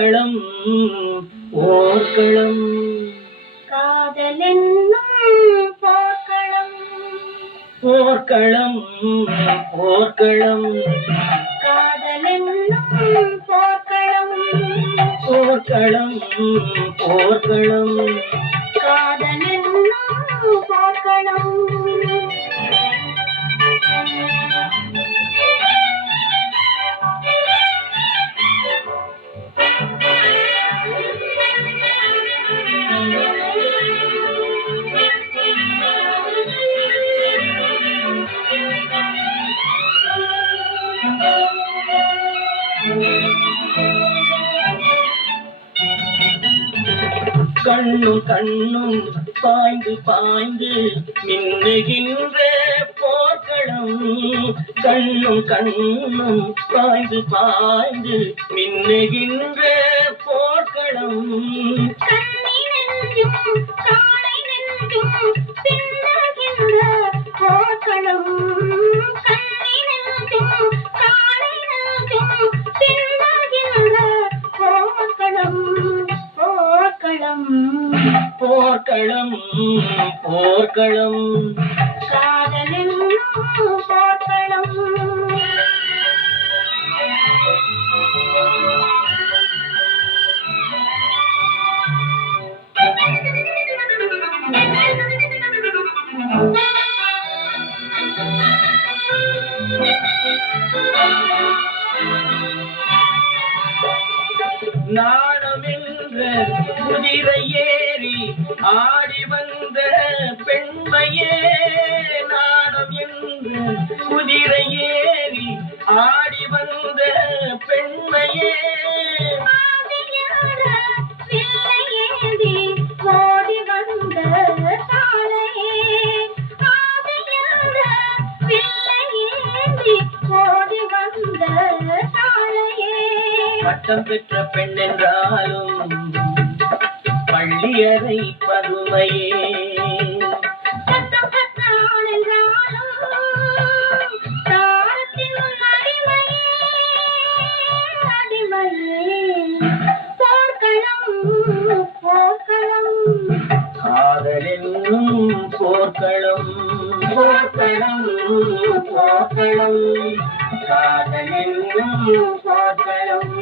போர்க்களம் போர்க்களம் காதலென்னும் போர்க்களம் போர்க்களம் போர்க்களம் காதலென்னும் போர்க்களம் போர்க்களம் போர்க்களம் காதலென்னும் போர்க்களம் கண்ணும் கண்ணும் பாய்ந்து பாய்ந்து மின்னுகின்ற போர்க்களம் கண்ணும் கண்ணும் பாய்ந்து பாய்ந்து மின்னுகின்ற போர்க்களம் கண்ணினெஞ்சும் காளை நெஞ்சும் பின்னுகின்ற போர்க்களம் கண்ணினெஞ்சும் காளை நெஞ்சும் பின்னுகின்ற போர்க்களம் போர்க்களம் போர்க்களம் போர்க்களம் காதலென்னும் போர்க்களம் நாணமென்ற குதிரை ஏறி ஆடி வந்த பெண்மையே நாணம் என்ற குதிரை ஏறி ஆடி வந்த பெண்மையே ஓடி வந்த காளையே ஓடி வந்த காளையே பட்டம் பெற்ற பெண் என்றாலும் பள்ளியறை பதுமையே சத்தம் கத்தாள் என்றாலும் தாளத்தின் அடிமையே அடிமையே போர்க்களம் போர்க்களம் காதலென்னும் போர்க்களம் போர்க்களம் போர்க்களம் காதலென்னும் போர்க்களம்